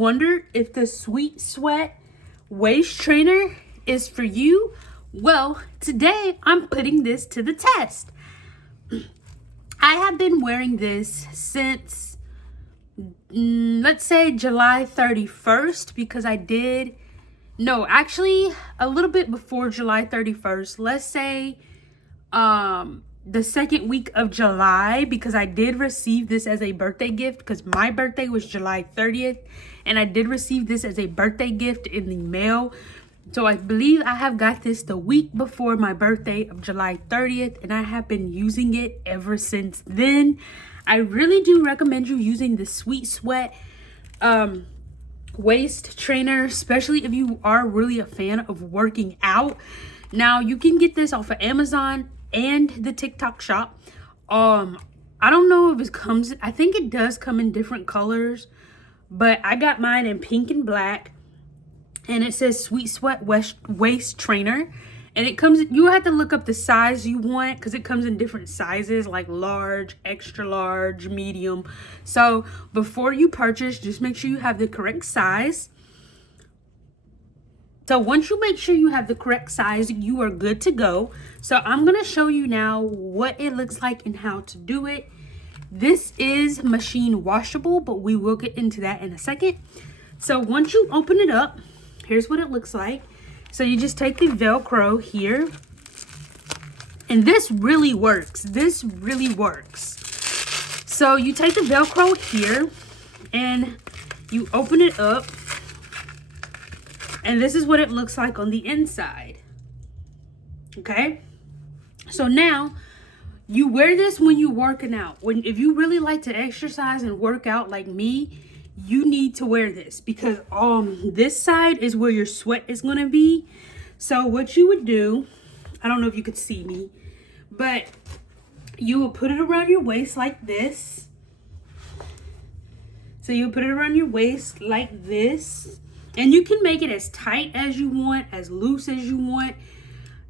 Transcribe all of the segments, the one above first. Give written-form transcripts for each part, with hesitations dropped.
wonder if the Sweet Swaet Waist Trainer is for you, well, today I'm putting this to the test. I have been wearing this since, let's say July 31st, because actually a little bit before July 31st. Let's say the second week of July, because I did receive this as a birthday gift, because my birthday was July 30th, and I did receive this as a birthday gift in the mail. So I believe I have got this the week before my birthday of July 30th, and I have been using it ever since then. I really do recommend you using the Sweet Swaet Waist Trainer, especially if you are really a fan of working out. Now, you can get this off of Amazon and the TikTok shop. I don't know if it comes, I think it does come in different colors, but I got mine in pink and black, and it says Sweet Swaet Waist Trainer. And it comes, you have to look up the size you want, because it comes in different sizes, like large, extra large, medium. So before you purchase, just make sure you have the correct size. So once you make sure you have the correct size, you are good to go. So I'm going to show you now what it looks like and how to do it. This is machine washable, but we will get into that in a second. So once you open it up, here's what it looks like. So you just take the Velcro here, and this really works. This really works. So you take the Velcro here and you open it up, and this is what it looks like on the inside. Okay? So now you wear this when you're working out. If you really like to exercise and work out like me, you need to wear this, because this side is where your sweat is going to be. So what you would do, I don't know if you could see me, but you will put it around your waist like this. So you'll put it around your waist like this, and you can make it as tight as you want, as loose as you want,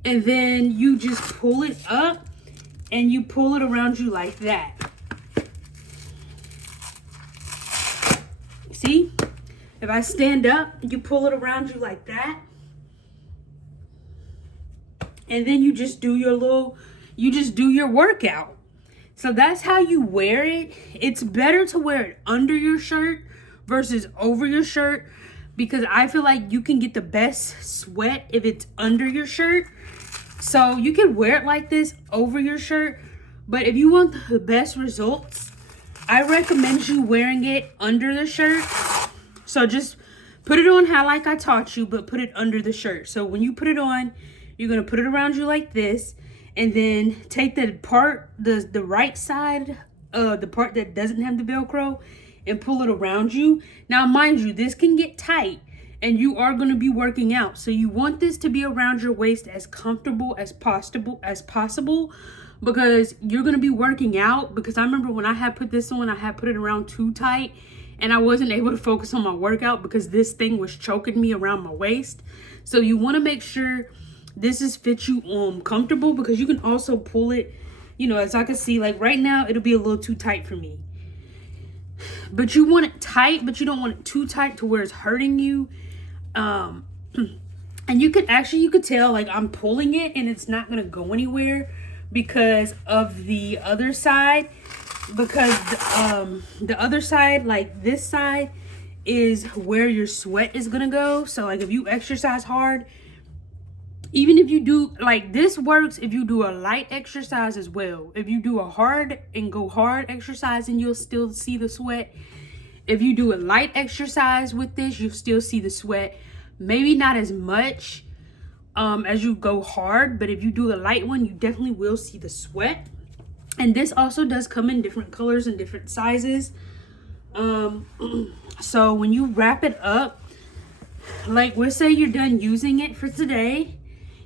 and then you just pull it up and you pull it around you like that. See, if I stand up, you pull it around you like that. And then you just do your workout. So that's how you wear it. It's better to wear it under your shirt versus over your shirt, because I feel like you can get the best sweat if it's under your shirt. So you can wear it like this over your shirt, but if you want the best results, I recommend you wearing it under the shirt. So just put it on how like I taught you, but put it under the shirt. So when you put it on, you're going to put it around you like this, and then take the part, the right side, the part that doesn't have the Velcro, and pull it around you. Now, mind you, this can get tight, and you are going to be working out. So you want this to be around your waist as comfortable as possible, because you're going to be working out. Because I remember when I had put this on, I had put it around too tight, and I wasn't able to focus on my workout because this thing was choking me around my waist. So you want to make sure this is fit you comfortable, because you can also pull it, you know, as I can see, like right now it'll be a little too tight for me. But you want it tight, but you don't want it too tight to where it's hurting you. And you could tell, like, I'm pulling it and it's not going to go anywhere because of the other side. Because the other side, like this side, is where your sweat is going to go. So, like, if you exercise hard, even if you do, like, this works if you do a light exercise as well. If you do a hard and go hard exercise, and you'll still see the sweat. If you do a light exercise with this, you'll still see the sweat. Maybe not as much as you go hard, but if you do a light one, you definitely will see the sweat. And this also does come in different colors and different sizes. So when you wrap it up, like, let's say you're done using it for today.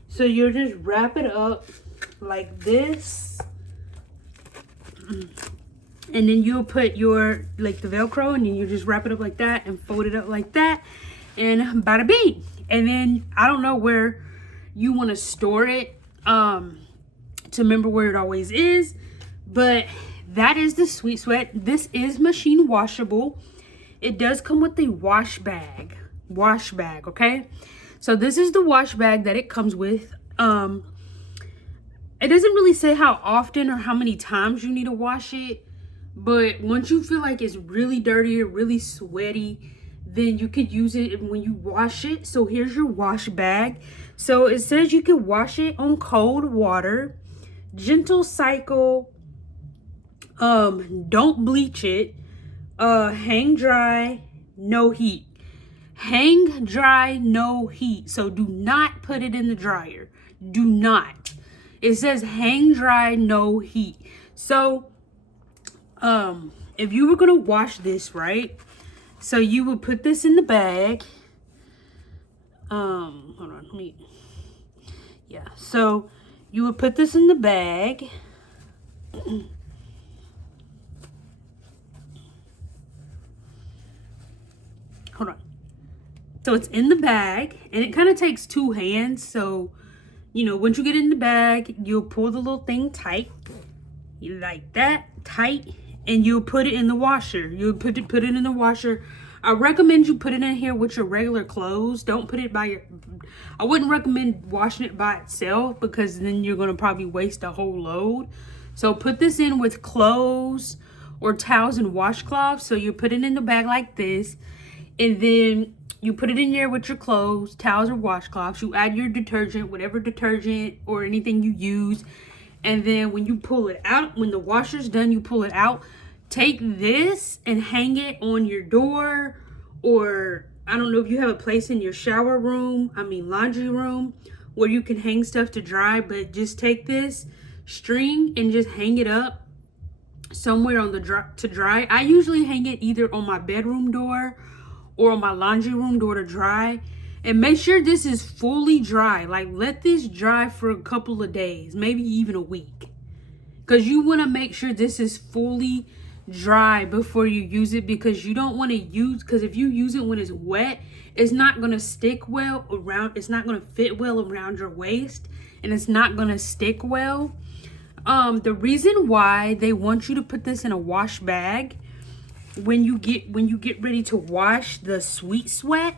So you'll just wrap it up like this. And then you'll put your, like, the Velcro, and then you just wrap it up like that and fold it up like that. And bada bing. And then I don't know where you want to store it to remember where it always is. But that is the Sweet Swaet. This is machine washable. it does come with a wash bag, okay? So this is the wash bag that it comes with. It doesn't really say how often or how many times you need to wash it, but once you feel like it's really dirty or really sweaty, then you could use it when you wash it. So here's your wash bag. So it says you can wash it on cold water, gentle cycle, don't bleach it, hang dry, no heat. Hang dry, no heat. So do not put it in the dryer. Do not. It says hang dry, no heat. So if you were gonna wash this, right? So you would put this in the bag. Hold on, yeah. So you would put this in the bag. Hold on. So it's in the bag, and it kind of takes 2 hands. So, you know, once you get in the bag, you'll pull the little thing tight. You like that, tight, and you'll put it in the washer. You'll put it in the washer. I recommend you put it in here with your regular clothes. Don't put it by your, I wouldn't recommend washing it by itself, because then you're going to probably waste a whole load. So put this in with clothes or towels and washcloths. So you put it in the bag like this, and then you put it in there with your clothes, towels, or washcloths. You add your detergent, whatever detergent or anything you use. And then when you pull it out, when the washer's done, you pull it out. Take this and hang it on your door, or I don't know if you have a place in your shower room, laundry room, where you can hang stuff to dry. But just take this string and just hang it up somewhere on the to dry. I usually hang it either on my bedroom door or on my laundry room door to dry. And make sure this is fully dry. Like, let this dry for a couple of days, maybe even a week, because you want to make sure this is fully dry before you use it, because you don't want to use, because if you use it when it's wet, it's not going to stick well around, it's not going to fit well around your waist, and it's not going to stick well. The reason why they want you to put this in a wash bag when you get ready to wash the Sweet Swaet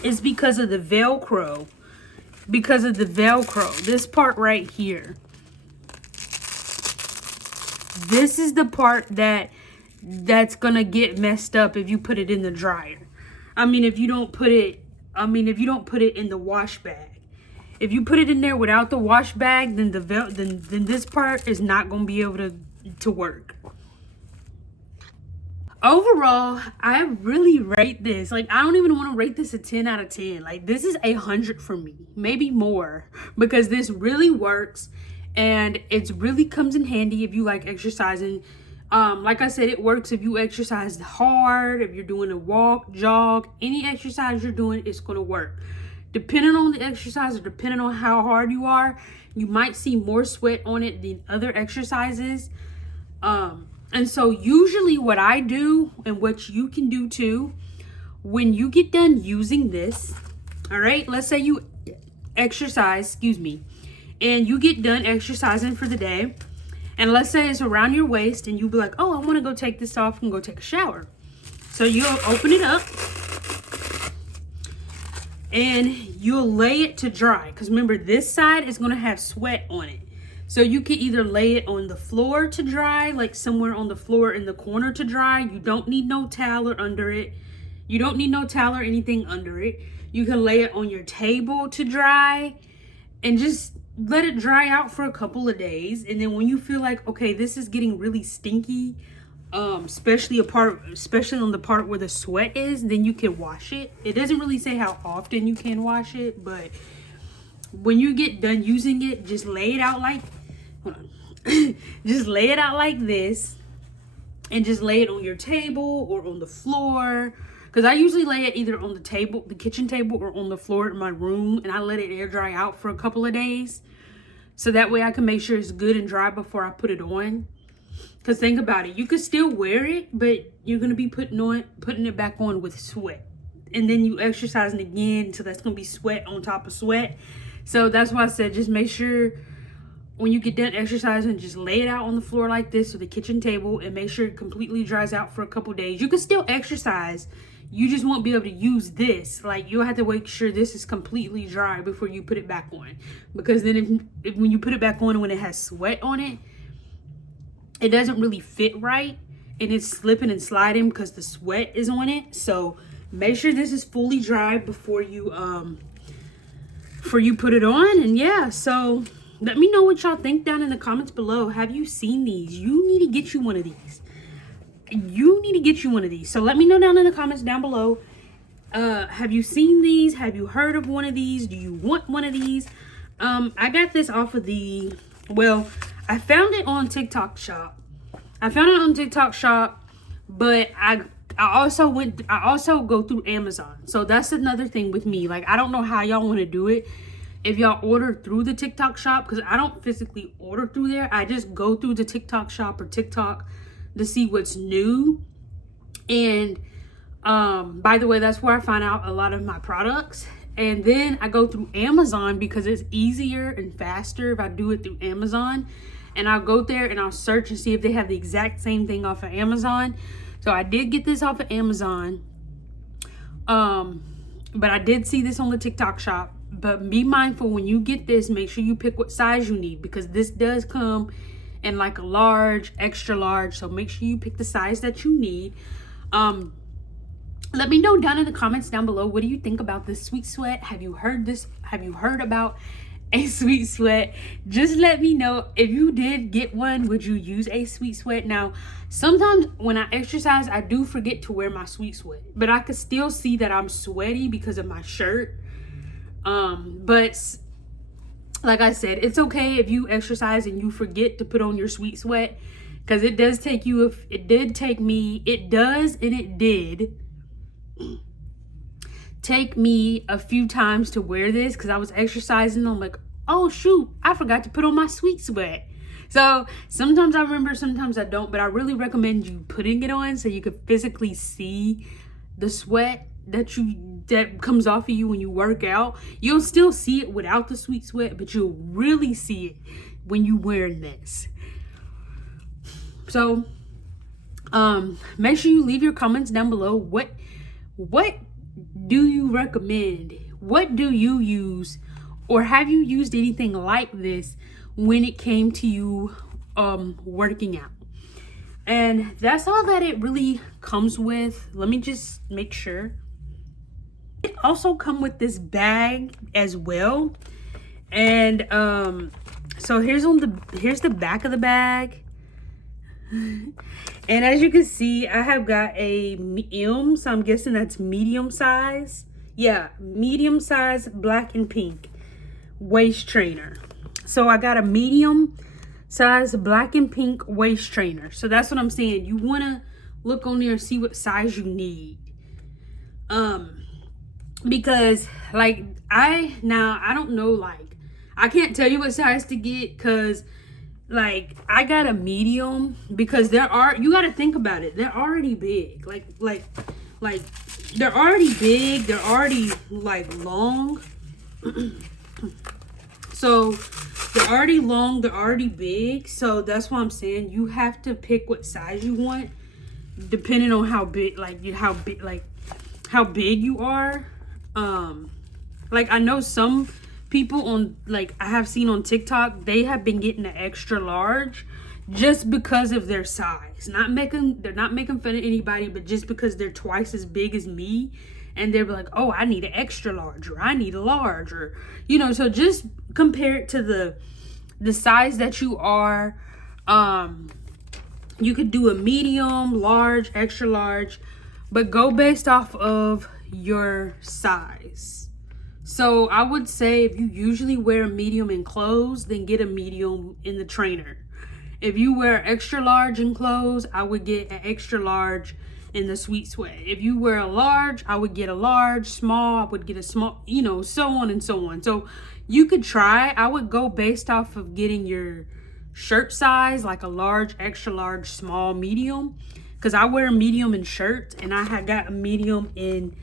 is because of the Velcro. Because of the Velcro. This part right here. This is the part that's gonna get messed up if you put it in the dryer. If you don't put it in the wash bag. If you put it in there without the wash bag, then then this part is not gonna be able to work. Overall, I really rate this. Like, I don't even want to rate this a 10 out of 10. Like, this is 100 for me, maybe more, because this really works, and it really comes in handy if you like exercising. Like I said, it works if you exercise hard, if you're doing a walk, jog, any exercise you're doing, it's going to work. Depending on the exercise, or depending on how hard you are, you might see more sweat on it than other exercises. And so usually what I do, and what you can do too, when you get done using this, all right, let's say you exercise, and you get done exercising for the day, and let's say it's around your waist, and you be like, oh, I want to go take this off and go take a shower. So you'll open it up, and you'll lay it to dry, because remember, this side is going to have sweat on it. So you can either lay it on the floor to dry, like somewhere on the floor in the corner to dry. You don't need no towel or under it. You don't need no towel or anything under it. You can lay it on your table to dry, and just let it dry out for a couple of days. And then when you feel like, okay, this is getting really stinky, especially on the part where the sweat is, then you can wash it. It doesn't really say how often you can wash it, but when you get done using it, just lay it out like, just lay it out like this, and just lay it on your table or on the floor. Because I usually lay it either on the table, the kitchen table, or on the floor in my room, and I let it air dry out for a couple of days, so that way I can make sure it's good and dry before I put it on. Because think about it, you could still wear it, but you're gonna be putting it back on with sweat, and then you exercising again, so that's gonna be sweat on top of sweat. So that's why I said, just make sure when you get done exercising, just lay it out on the floor like this or the kitchen table and make sure it completely dries out for a couple days. You can still exercise, you just won't be able to use this. Like, you'll have to make sure this is completely dry before you put it back on, because then if when you put it back on, when it has sweat on it, it doesn't really fit right and it's slipping and sliding because the sweat is on it. So make sure this is fully dry before you put it on. And yeah, so let me know what y'all think down in the comments below. Have you seen these? You need to get you one of these. You need to get you one of these. So let me know down in the comments down below. Have you seen these? Have you heard of one of these? Do you want one of these? I got this off of I found it on TikTok Shop. But I also go through Amazon. So that's another thing with me. Like, I don't know how y'all want to do it. If y'all order through the TikTok Shop, because I don't physically order through there. I just go through the TikTok Shop or TikTok to see what's new. And by the way, that's where I find out a lot of my products. And then I go through Amazon because it's easier and faster if I do it through Amazon. And I'll go there and I'll search and see if they have the exact same thing off of Amazon. So I did get this off of Amazon. But I did see this on the TikTok Shop. But be mindful when you get this, make sure you pick what size you need, because this does come in like a large, extra large. So make sure you pick the size that you need. Let me know down in the comments down below, what do you think about this Sweet Sweat? Have you heard this? Have you heard about a Sweet Sweat? Just let me know. If you did get one, would you use a Sweet Sweat? Now, sometimes when I exercise, I do forget to wear my Sweet Sweat, but I could still see that I'm sweaty because of my shirt. But like I said, it's okay if you exercise and you forget to put on your Sweet Sweat, because it does take you, it did take me take me a few times to wear this, because I was exercising. I'm like, oh shoot, I forgot to put on my Sweet Sweat. So sometimes I remember, sometimes I don't, but I really recommend you putting it on so you can physically see the sweat that comes off of you when you work out. You'll still see it without the Sweet Sweat, but you'll really see it when you wearing this. So make sure you leave your comments down below. What do you recommend? What do you use? Or have you used anything like this when it came to you working out? And that's all that it really comes with. Let me just make sure. It also come with this bag as well. And so here's the back of the bag. And as you can see, I have got a M, so I'm guessing that's medium size. Yeah, medium size black and pink waist trainer. So I got a medium size black and pink waist trainer. So that's what I'm saying. You want to look on there and see what size you need. Because like I don't know, like I can't tell you what size to get, because like I got a medium, because you got to think about it, they're already big, like they're already big, they're already like long. So they're already long, they're already big. So that's why I'm saying you have to pick what size you want depending on how big, how big you are. Like I know some people on, like I have seen on TikTok, they have been getting an extra large just because of their size. They're not making fun of anybody, but just because they're twice as big as me, and they're like, oh, I need an extra large, or I need a large, or you know. So just compare it to the size that you are. You could do a medium, large, extra large, but go based off of your size. So I would say if you usually wear a medium in clothes, then get a medium in the trainer. If you wear extra large in clothes, I would get an extra large in the Sweet Sweat. If you wear a large, I would get a large. Small, I would get a small, you know, so on and so on. So you could try. I would go based off of getting your shirt size, like a large, extra large, small, medium. Because I wear a medium in shirts, and I have got a medium in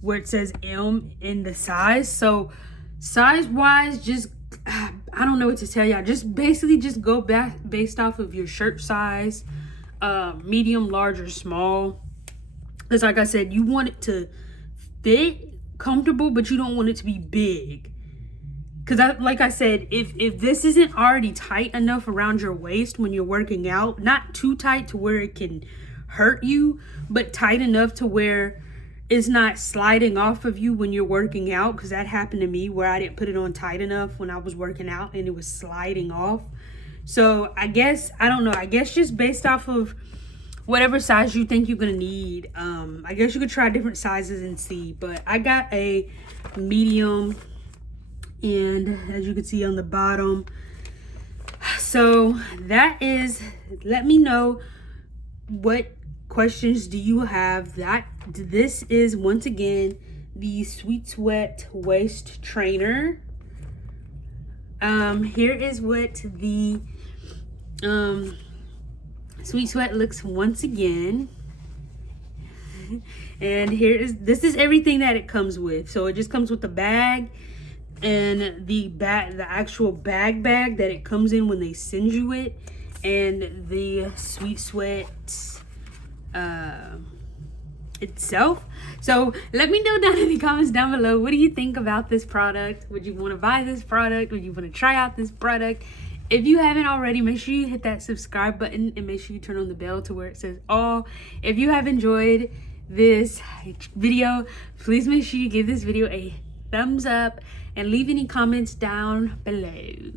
where it says M in the size. So size wise, just I don't know what to tell y'all. Just basically just go back based off of your shirt size, medium, large, or small. Because like I said, you want it to fit comfortable, but you don't want it to be big. Because like I said, if this isn't already tight enough around your waist when you're working out, not too tight to where it can hurt you, but tight enough to where it's not sliding off of you when you're working out, because that happened to me where I didn't put it on tight enough when I was working out and it was sliding off. So I guess, I don't know, I guess just based off of whatever size you think you're gonna need, I guess you could try different sizes and see. But I got a medium, and as you can see on the bottom, so that is, let me know what questions do you have. That this is once again the Sweet Swaet Waist Trainer. Here is what the Sweet Swaet looks once again. And this is everything that it comes with. So it just comes with the bag and the actual bag that it comes in when they send you it, and the Sweet Swaet itself. So let me know down in the comments down below, what do you think about this product? Would you want to buy this product? Would you want to try out this product? If you haven't already, make sure you hit that subscribe button and make sure you turn on the bell to where it says all. If you have enjoyed this video, please make sure you give this video a thumbs up and leave any comments down below.